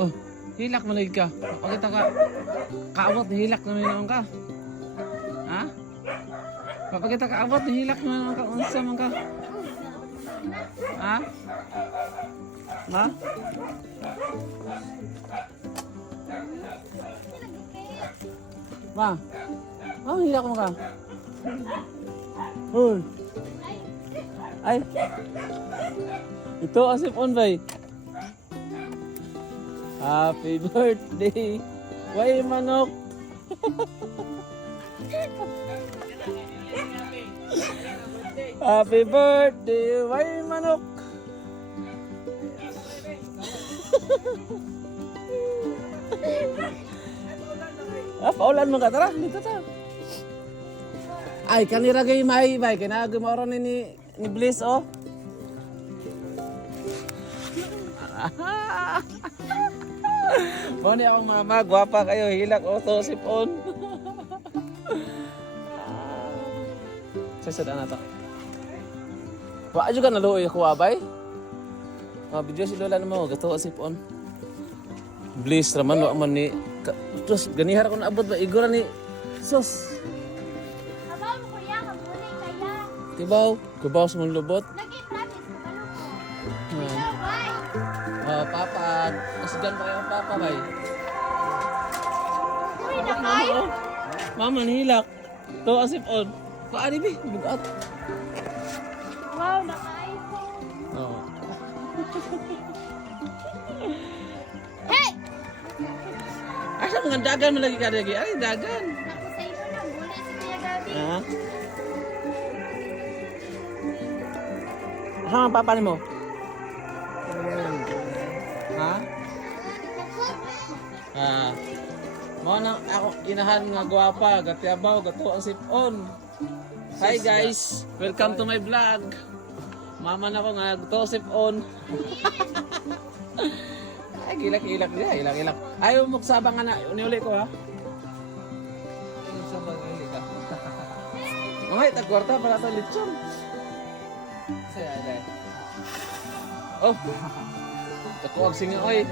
Oh, hilak mo lagi ka. Pakita ka. Kaabot, hilak na naman ka. Ha? Papakita ka abot, hilak na naman ka. Unsa man ka? Ha? Ha? Ma? Oh, hilak mo ka. Hoy. Ay. Ito asip on bay. Happy birthday. Way manok. Happy birthday, way manok. Paulan mo ka, tara, dito ta. Ay, kanira gay may bay, kinagay mo ron ni Bliss, oh. Mo ni akong mama, gwapa kayo, hilak, oh, to, sipon. Sasada na to. Wa juga naluoy ko abay. Video si lola namo gato sipon. Bliss raman wa man ni terus ganihar ko naabot ba igora ni sus. Abaw mo kuya ka muna kaya. Kubaw sa mong lubot. Lagi promise ko kaluko. Ah. Bye. Papa, kasgan pa yung papa bay. Uy, nakay. Mama nihilak. To asipon. Paani bi bugat. Wow, nakay. Oh. Hey! Asa mga dagan man lagi ka lagi. Ay dagan. Naku sa imo na muna si Kuya Gabi. Ha? Asa ang papa nimo? Ha? Ah. Mo na ako inahan nga gwapa, gatiabaw, gato ang sipon. Hi guys, welcome to my vlog. Mama na ko nga gato sipon. Ay gilak-gilak dia, ilak-ilak. Ayaw mo sabang nga na uniuli ko ha. Ayaw sabang uli ka. Okay, tagkwarta para sa lechon. Saya ada. Oh. Ako ang singa oy.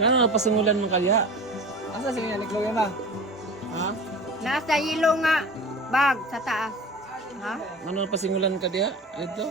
Ano pasungulan mo kaya? Asa singa ni Chloe ba? Ha? Nasa ilo nga bag sa taas. Ha? Ano pasingulan ka diha? Ito.